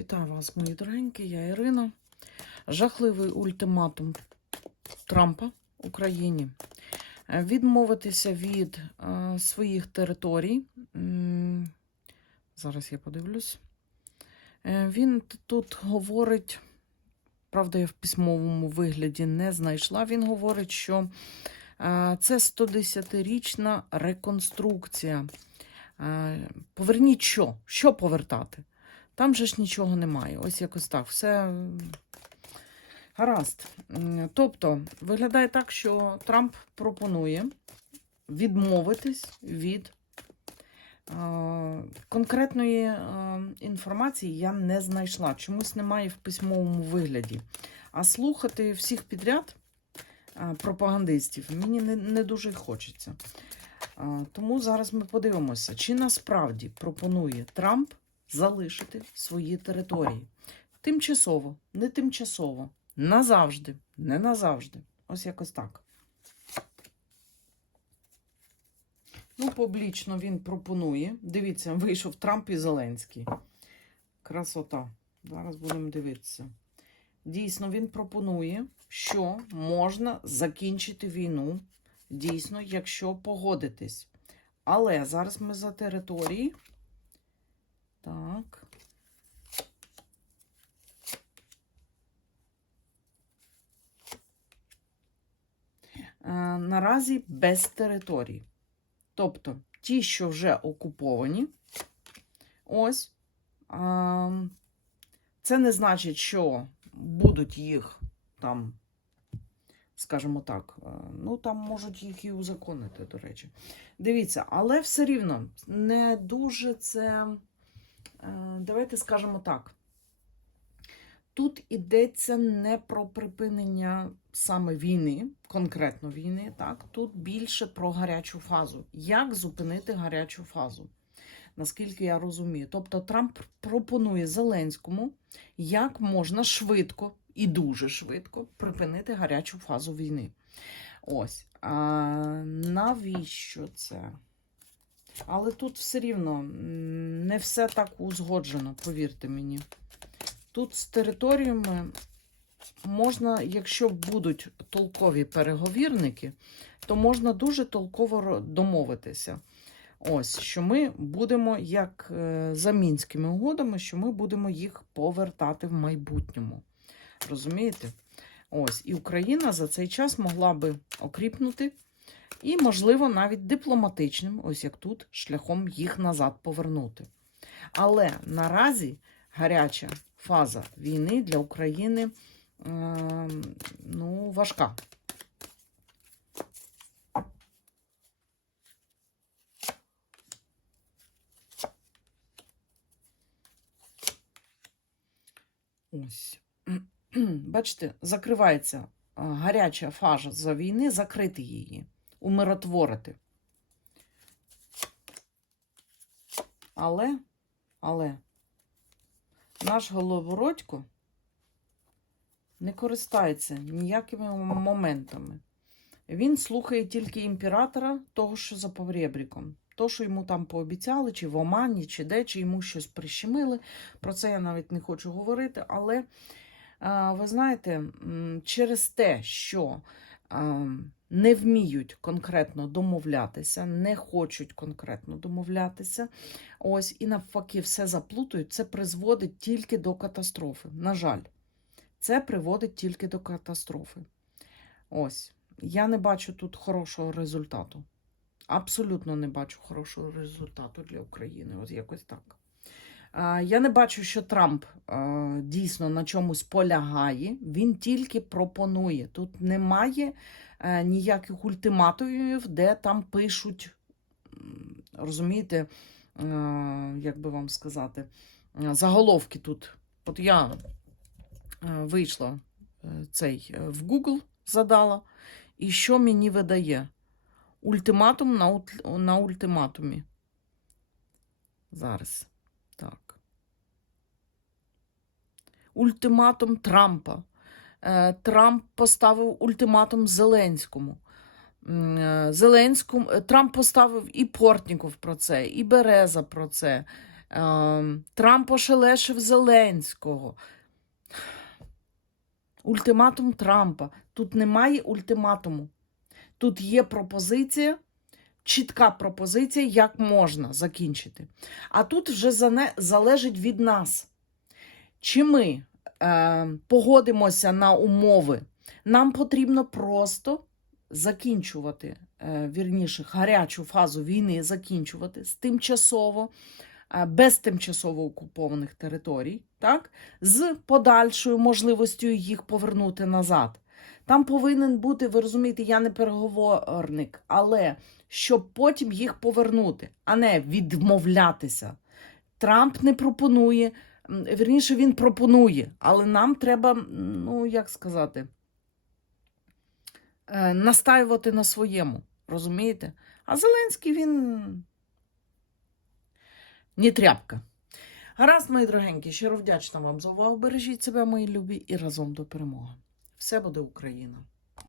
Вітаю вас, мої дорогенькі, я Ірина. Жахливий ультиматум Трампа Україні. Е, Відмовитися від е, своїх територій. Зараз я подивлюсь. Е, Він тут говорить, правда, я в письмовому вигляді не знайшла. Він говорить, що е, це 110-річна реконструкція. Поверніть що? Що повертати? Там же ж нічого немає. Ось якось так. Все гаразд. Тобто, виглядає так, що Трамп пропонує відмовитись від конкретної е, інформації я не знайшла. Чомусь немає в письмовому вигляді. А слухати всіх підряд пропагандистів мені не, дуже хочеться. Тому зараз ми подивимося, чи насправді пропонує Трамп залишити свої території. Тимчасово, не тимчасово, назавжди, не назавжди. Ось якось так. Ну, публічно він пропонує. Дивіться, вийшов Трамп і Зеленський. Красота. Зараз будемо дивитися. Дійсно, він пропонує, що можна закінчити війну. Дійсно, якщо погодитись. Але зараз ми за території. Так. Е, Наразі без територій. Тобто ті, що вже окуповані, ось. Це не значить, що будуть їх там, скажімо так, е, ну там можуть їх і узаконити, до речі. Дивіться, але все рівно не дуже це. Е, Давайте скажемо так. Тут йдеться не про припинення саме війни, конкретно війни, так? Тут більше про гарячу фазу. Як зупинити гарячу фазу? Наскільки я розумію. Тобто Трамп пропонує Зеленському, як можна швидко і дуже швидко припинити гарячу фазу війни. Ось. А навіщо це? Але тут все рівно не все так узгоджено, повірте мені. Тут з територіями можна, якщо будуть толкові переговірники, то можна дуже толково домовитися. Ось, що ми будемо, як е, за мінськими угодами, що ми будемо їх повертати в майбутньому. Розумієте? Ось, і Україна за цей час могла би окріпнути і, можливо, навіть дипломатичним, ось як тут, шляхом їх назад повернути. Але наразі гаряча фаза війни для України ем, ну, важка. Ось. Бачите, закривається гаряча фаза за війни, закрити її, умиротворити. Але, але наш Головородько не користається ніякими моментами. Він слухає тільки імператора, того, що за поребріком. То, що йому там пообіцяли, чи в Омані, чи де, чи йому щось прищемили. Про це я навіть не хочу говорити. Але ви знаєте, через те, що не вміють конкретно домовлятися, не хочуть конкретно домовлятися, ось і навпаки все заплутують, це призводить тільки до катастрофи. На жаль, це приводить тільки до катастрофи. Ось. Я не бачу тут хорошого результату. Абсолютно не бачу хорошого результату для України. От якось так. Я не бачу, що Трамп дійсно на чомусь полягає. Він тільки пропонує. Тут немає е, ніяких ультиматумів, де там пишуть, розумієте, е, як би вам сказати, е, заголовки тут. От я вийшла цей в Google, задала. І що мені видає? Ультиматум на ультиматумі. Зараз. Так. Ультиматум Трампа. Е, Трамп поставив ультиматум Зеленському. Е, Зеленському е, Трамп поставив і Портніков про це, і Береза про це. Трамп ошелешив Зеленського. Ультиматум Трампа. Тут немає ультиматуму. Тут є пропозиція, чітка пропозиція, як можна закінчити. А тут вже залежить від нас. Чи ми е, погодимося на умови, нам потрібно просто закінчувати, е, вірніше, гарячу фазу війни закінчувати з тимчасово, е, без тимчасово окупованих територій, так? з подальшою можливістю їх повернути назад. Там повинен бути, ви розумієте, я не переговорник, але щоб потім їх повернути, а не відмовлятися. Трамп не пропонує, вірніше, він пропонує, але нам треба, ну як сказати, е, настаювати на своєму. Розумієте? А Зеленський він не тряпка. Гаразд, мої дорогенькі, щиро вдячна вам за увагу. Бережіть себе, мої любі, і разом до перемоги. Все буде Україна!